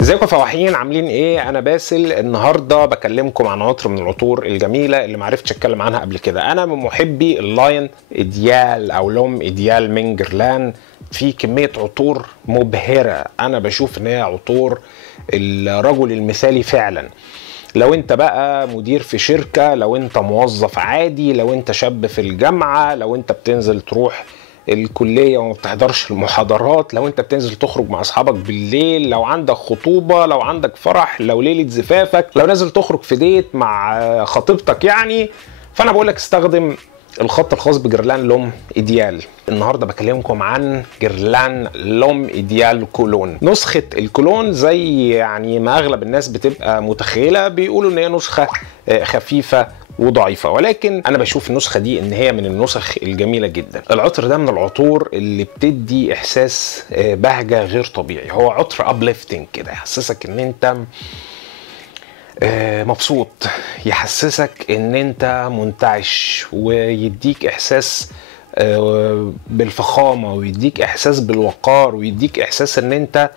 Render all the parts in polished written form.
ازيكم يا فواحين، عاملين ايه؟ انا باسل. النهارده بكلمكم عن عطر من العطور الجميله اللي معرفتش اتكلم عنها قبل كده. انا من محبي اللاين ايديال او لوم ايديال من جيرلان. في كميه عطور مبهره، انا بشوف ان هي عطور الرجل المثالي فعلا. لو انت بقى مدير في شركه، لو انت موظف عادي، لو انت شاب في الجامعه، لو انت بتنزل تروح الكليه وما بتحضرش المحاضرات، لو انت بتنزل تخرج مع اصحابك بالليل، لو عندك خطوبه، لو عندك فرح، لو ليله زفافك، لو نازل تخرج في ديت مع خطيبتك يعني. فانا بقول لك استخدم الخط الخاص بجيرلان لوم ايديال. النهارده بكلمكم عن جيرلان لوم ايديال كولون. نسخه الكولون زي يعني ما اغلب الناس بتبقى متخيله، بيقولوا ان هي نسخه خفيفه وضعيفه، ولكن انا بشوف النسخه دي ان هي من النسخ الجميله جدا. العطر ده من العطور اللي بتدي احساس بهجه غير طبيعي. هو عطر ابليفتنج كده، يحسسك ان انت مبسوط، يحسسك ان انت منتعش، ويديك احساس بالفخامه، ويديك احساس بالوقار، ويديك احساس ان انت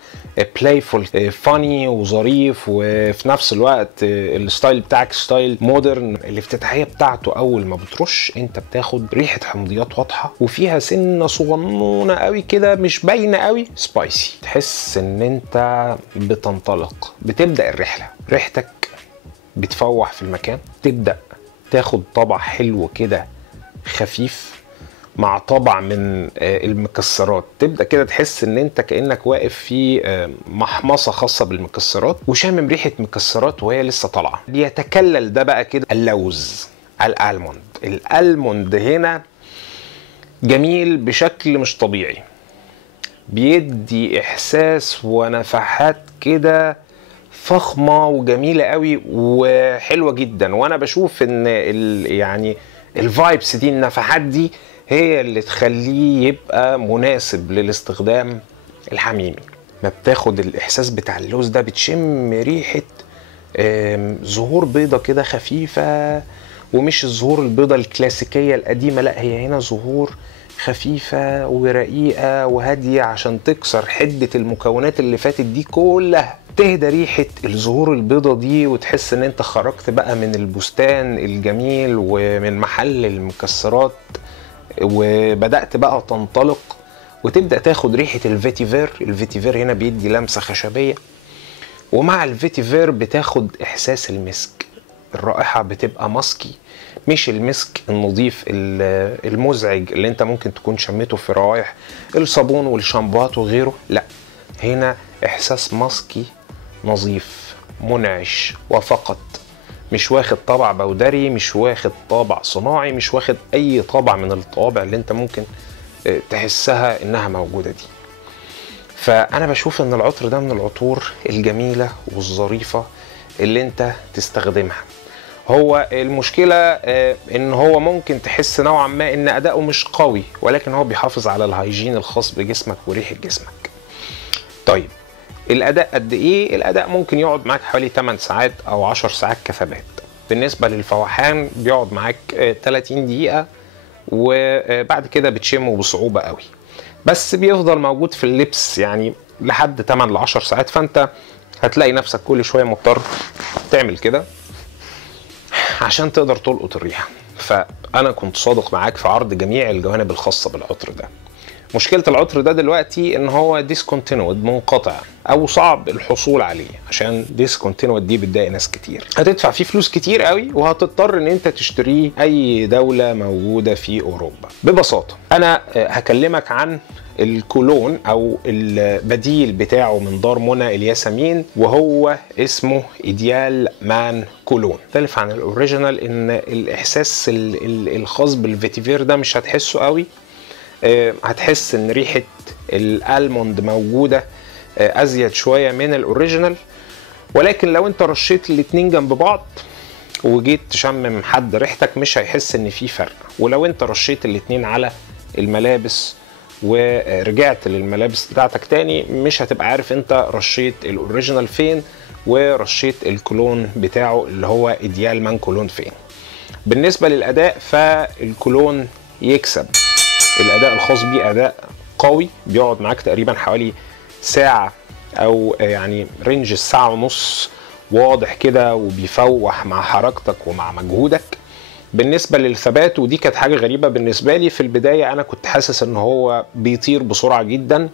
بلايفول فاني وظريف، وفي نفس الوقت الستايل بتاعك ستايل مودرن. الافتتاحيه بتاعته اول ما بترش انت بتاخد ريحه حمضيات واضحه، وفيها سنه صغنونه قوي كده مش باينه قوي، سبايسي. تحس ان انت بتنطلق، بتبدا الرحله، ريحتك بتفوح في المكان، تبدأ تاخد طبع حلو كده خفيف مع طبع من المكسرات. تبدأ كده تحس ان انت كأنك واقف في محمصة خاصة بالمكسرات، وشامم ريحة مكسرات وهي لسه طالعة. بيتكلل ده بقى كده اللوز، الألموند. الألموند هنا جميل بشكل مش طبيعي، بيدي إحساس ونفحات كده فخمه وجميله قوي وحلوه جدا. وانا بشوف ان يعني الفايبس دي، النفحات دي هي اللي تخليه يبقى مناسب للاستخدام الحميمي. ما بتاخد الاحساس بتاع اللوز ده، بتشم ريحه زهور بيضه كده خفيفه، ومش الزهور البيضه الكلاسيكيه القديمه، لا، هي هنا زهور خفيفه ورقيقه وهاديه عشان تكسر حده المكونات اللي فاتت دي كلها. تهدى ريحة الزهور البيضة دي، وتحس ان انت خرجت بقى من البستان الجميل ومن محل المكسرات، وبدأت بقى تنطلق وتبدأ تاخد ريحة الفيتيفير. الفيتيفير هنا بيدي لمسة خشبية، ومع الفيتيفير بتاخد احساس المسك. الرائحة بتبقى ماسكي، مش المسك النظيف المزعج اللي انت ممكن تكون شميته في روائح الصابون والشامبوات وغيره. لا، هنا احساس ماسكي نظيف منعش وفقط، مش واخد طابع بودري، مش واخد طابع صناعي، مش واخد اي طابع من الطوابع اللي انت ممكن تحسها انها موجودة دي. فانا بشوف ان العطر ده من العطور الجميلة والظريفة اللي انت تستخدمها. هو المشكلة ان هو ممكن تحس نوعا ما ان اداؤه مش قوي، ولكن هو بيحافظ على الهيجين الخاص بجسمك وريحة جسمك. طيب الاداء قد ايه؟ الاداء ممكن يقعد معاك حوالي 8 ساعات او 10 ساعات كثبات. بالنسبه للفوحان بيقعد معاك 30 دقيقه، وبعد كده بتشمه بصعوبه قوي، بس بيفضل موجود في اللبس يعني لحد 8 ل 10 ساعات. فانت هتلاقي نفسك كل شويه مضطر تعمل كده عشان تقدر تلقط الريحه. فانا كنت صادق معاك في عرض جميع الجوانب الخاصه بالعطر ده. مشكلة العطر ده دلوقتي ان هو ديسكونتينوود، منقطع او صعب الحصول عليه، عشان ديسكونتينوود دي بتضايق ناس كتير. هتدفع فيه فلوس كتير قوي، وهتضطر ان انت تشتريه اي دولة موجودة في اوروبا. ببساطة انا هكلمك عن الكولون او البديل بتاعه من دار منى الياسمين، وهو اسمه ايديال مان كولون. مختلف عن الاوريجينال ان الاحساس الخاص بالفيتيفير ده مش هتحسه قوي. هتحس ان ريحة الالموند موجودة ازيد شوية من الاوريجينال، ولكن لو انت رشيت الاتنين جنب بعض وجيت تشمم حد ريحتك مش هيحس ان في فرق. ولو انت رشيت الاتنين على الملابس ورجعت للملابس بتاعتك تاني، مش هتبقى عارف انت رشيت الاوريجينال فين ورشيت الكولون بتاعه اللي هو ايديال مان كولون فين. بالنسبة للاداء فالكولون يكسب. الاداء الخاص بيه اداء قوي، بيقعد معاك تقريبا حوالي ساعة او يعني رينج الساعه ونص واضح كده وبيفوح مع حركتك ومع مجهودك. بالنسبه للثبات، ودي كانت حاجه غريبه بالنسبه لي في البدايه، انا كنت حاسس ان هو بيطير بسرعه جدا،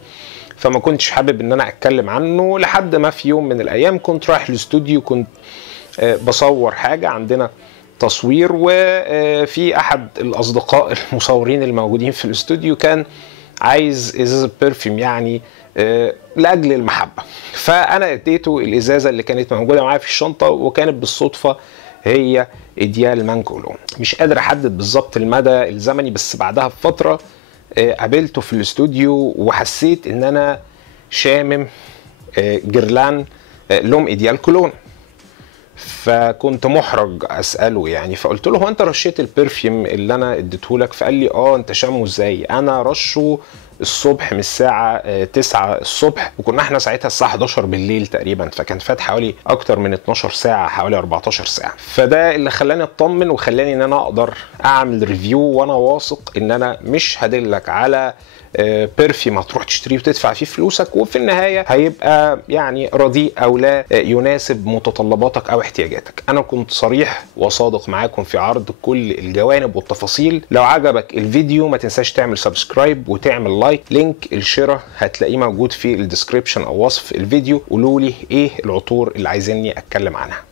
فما كنتش حابب ان انا اتكلم عنه، لحد ما في يوم من الايام كنت رايح الاستوديو، كنت بصور حاجه، عندنا تصوير، وفي احد الاصدقاء المصورين الموجودين في الاستوديو كان عايز ازازه برفيوم يعني لاجل المحبه، فانا اديته الازازه اللي كانت موجوده معايا في الشنطه، وكانت بالصدفه هي ايديال مان كولون. مش قادر احدد بالظبط المدى الزمني، بس بعدها بفتره قابلته في الاستوديو وحسيت ان انا شامم جرلان لهم ايديال كولون، فكنت محرج اساله يعني، فقلت له هو انت رشيت البرفيوم اللي انا اديته لك؟ فقال لي انت شامه ازاي؟ انا رشه الصبح من الساعه 9 الصبح، وكنا احنا ساعتها الساعه 11 بالليل تقريبا، فكان فات حوالي اكتر من 12 ساعه، حوالي 14 ساعه. فده اللي خلاني اطمن وخلاني ان انا اقدر اعمل ريفيو وانا واثق ان انا مش هدلك على برفيوم هتروح تشتريه وتدفع فيه فلوسك وفي النهايه هيبقى يعني رديء او لا يناسب متطلباتك او احتياجاتك. انا كنت صريح وصادق معاكم في عرض كل الجوانب والتفاصيل. لو عجبك الفيديو ما تنساش تعمل سبسكرايب وتعمل لايك. لينك الشراء هتلاقيه موجود في الديسكريبشن او وصف الفيديو. قولوا لي ايه العطور اللي عايزيني اتكلم عنها.